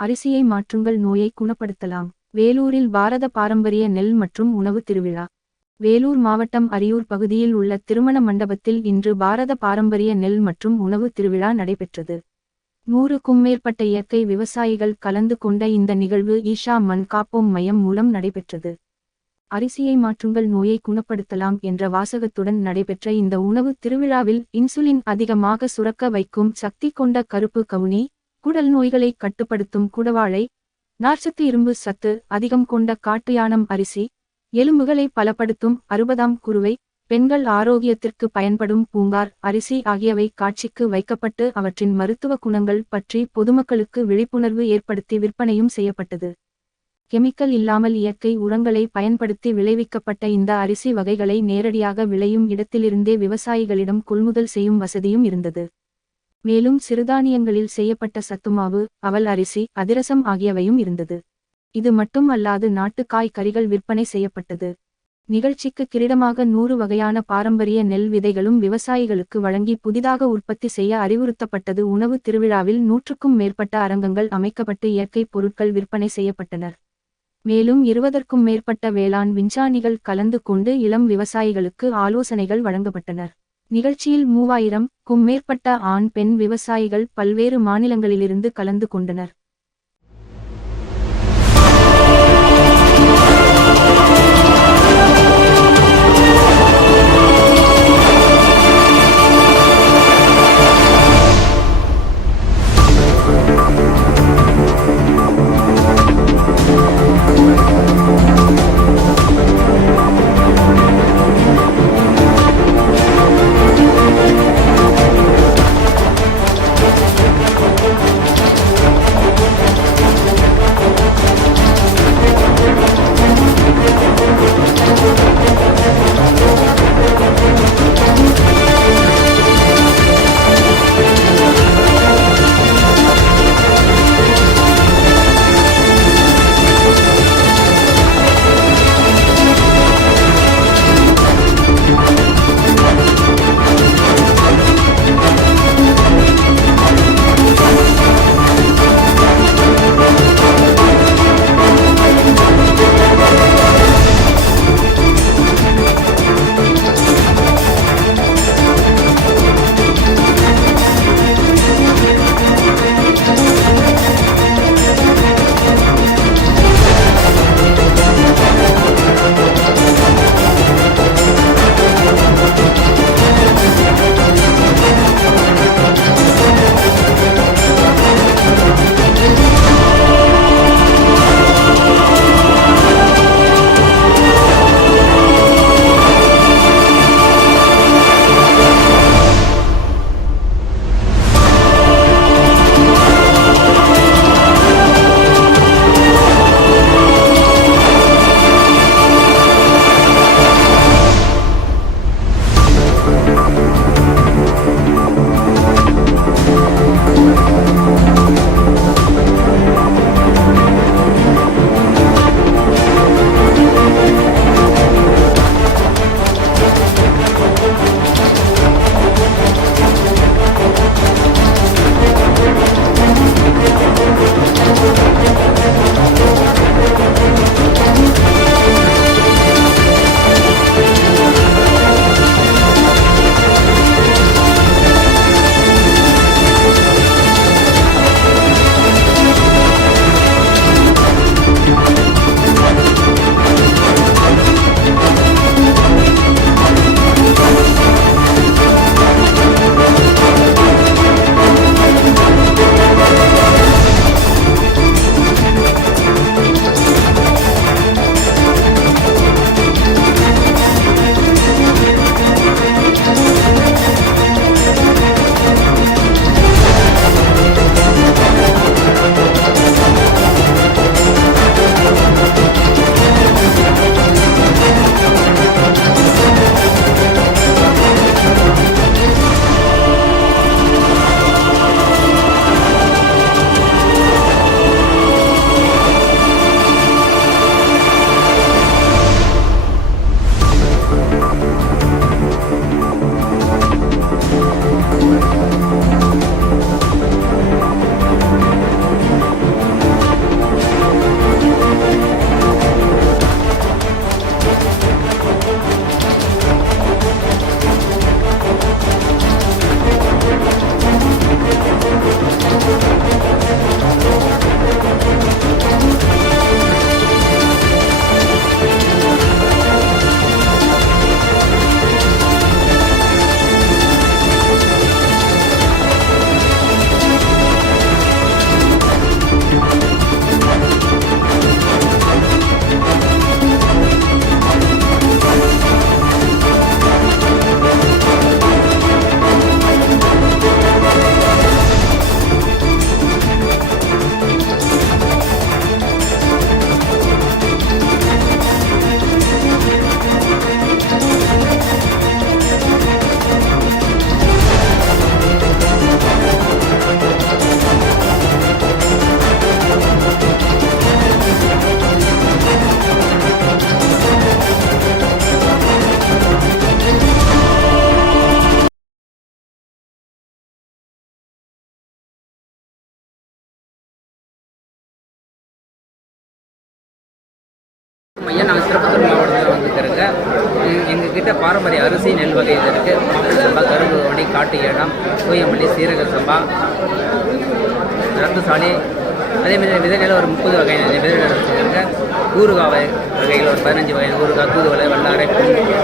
அரிசியை மாற்றுங்கள் நோயை குணப்படுத்தலாம். வேலூரில் பாரத பாரம்பரிய நெல் மற்றும் உணவு திருவிழா. வேலூர் மாவட்டம் அரியூர் பகுதியில் உள்ள திருமண மண்டபத்தில் இன்று பாரத பாரம்பரிய நெல் மற்றும் உணவு திருவிழா நடைபெற்றது. நூறுக்கும் மேற்பட்ட இயற்கை விவசாயிகள் கலந்து கொண்ட இந்த நிகழ்வு ஈஷா மண் காப்போம் மையம் மூலம் நடைபெற்றது. அரிசியை மாற்றுங்கள் நோயை குணப்படுத்தலாம் என்ற வாசகத்துடன் நடைபெற்ற இந்த உணவு திருவிழாவில் இன்சுலின் அதிகமாக சுரக்க வைக்கும் சக்தி கொண்ட கருப்பு கவுனி குடல் நோய்களை கட்டுப்படுத்தும் குடவாழை நார்ச்சத்து இரும்பு சத்து அதிகம் கொண்ட காட்டு யானம் அரிசி எலும்புகளை பலப்படுத்தும் அறுபதாம் குருவை பெண்கள் ஆரோக்கியத்திற்கு பயன்படும் பூங்கார் அரிசி ஆகியவை காட்சிக்கு வைக்கப்பட்டு அவற்றின் மருத்துவ குணங்கள் பற்றி பொதுமக்களுக்கு விழிப்புணர்வு ஏற்படுத்தி விற்பனையும் செய்யப்பட்டது. கெமிக்கல் இல்லாமல் இயற்கை உரங்களை பயன்படுத்தி விளைவிக்கப்பட்ட இந்த அரிசி வகைகளை நேரடியாக விளையும் இடத்திலிருந்தே விவசாயிகளிடம் கொள்முதல் செய்யும் வசதியும் இருந்தது. மேலும் சிறுதானியங்களில் செய்யப்பட்ட சத்துமாவு அவல் அரிசி அதிரசம் ஆகியவையும் இருந்தது. இது மட்டும் அல்லாது நாட்டுக்காய் கறிகள் விற்பனை செய்யப்பட்டது. நிகழ்ச்சிக்கு கிரீடமாக நூறு வகையான பாரம்பரிய நெல் விதைகளும் விவசாயிகளுக்கு வழங்கி புதிதாக உற்பத்தி செய்ய அறிவுறுத்தப்பட்டது. உணவு திருவிழாவில் நூற்றுக்கும் மேற்பட்ட அரங்கங்கள் அமைக்கப்பட்டு இயற்கை பொருட்கள் விற்பனை செய்யப்பட்டனர். மேலும் இருபதற்கும் மேற்பட்ட வேளாண் விஞ்ஞானிகள் கலந்து கொண்டு இளம் விவசாயிகளுக்கு ஆலோசனைகள் வழங்கப்பட்டனர். நிகழ்ச்சியில் மூவாயிரம் க்கும் மேற்பட்ட ஆண் பெண் விவசாயிகள் பல்வேறு மாநிலங்களிலிருந்து கலந்து கொண்டனர். நாங்கள் திருப்பத்தூர் மாவட்டத்தில் வந்துருக்கிறோங்க. எங்ககிட்ட பாரம்பரிய அரிசி நெல் வகை இது இருக்குது மாப்பிள்ளை சம்பா கரும்பு வண்டி காட்டு ஏடம் தூயமல்லி சீரக சம்பா ரத்தசாலி அதேமாதிரி விதைகள் ஒரு முப்பது வகை விதைகள் வச்சுருக்காங்க. ஊறுகாய் வகைகள் ஒரு பதினஞ்சு வகை. ஊறுகாய் தூதுவளை வல்லாரை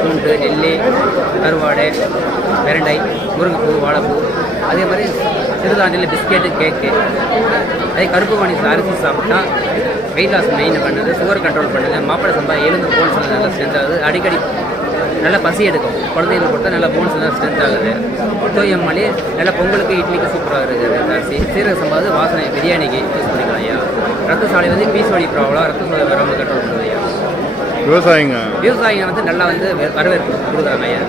பூண்டு நெல்லி கருவாடை பெரண்டை முருங்கைப்பூ வாழைப்பூ. அதே மாதிரி சிறுதானியில் பிஸ்கெட்டு கேக்கு. அதே கருப்பு மணி அரிசி சாப்பிட்டா வெயிட் லாஸ் மெயின் பண்ணுது சுகர் கண்ட்ரோல் பண்ணுது மாப்பிள்ளை சம்பா எலும்பு போன்ஸ் நல்லா ஸ்ட்ரென்த் ஆகுது. அடிக்கடி நல்லா பசி எடுக்கும். குழந்தைங்களுக்கு கொடுத்தா நல்லா போன்ஸ் நல்லா ஸ்ட்ரென்த் ஆகுது. தோயம் மல்லி நல்லா பொங்கலுக்கு இட்லிக்கு சூப்பராக இருக்குது. அந்த அரிசி சீரக சம்பா வந்து வாசனை பிரியாணிக்கு யூஸ் பண்ணிக்கலாம் ஐயா. ரத்த சாலை வந்து பீஸ் வழி ப்ராப்ளம் ரத்த சாலை வராமல் கண்ட்ரோல் பண்ணுது ஐயா. விவசாயிங்க. விவசாயிங்க வந்து நல்லா வந்து வரவேற்பு கொடுக்குறாங்க ஐயா.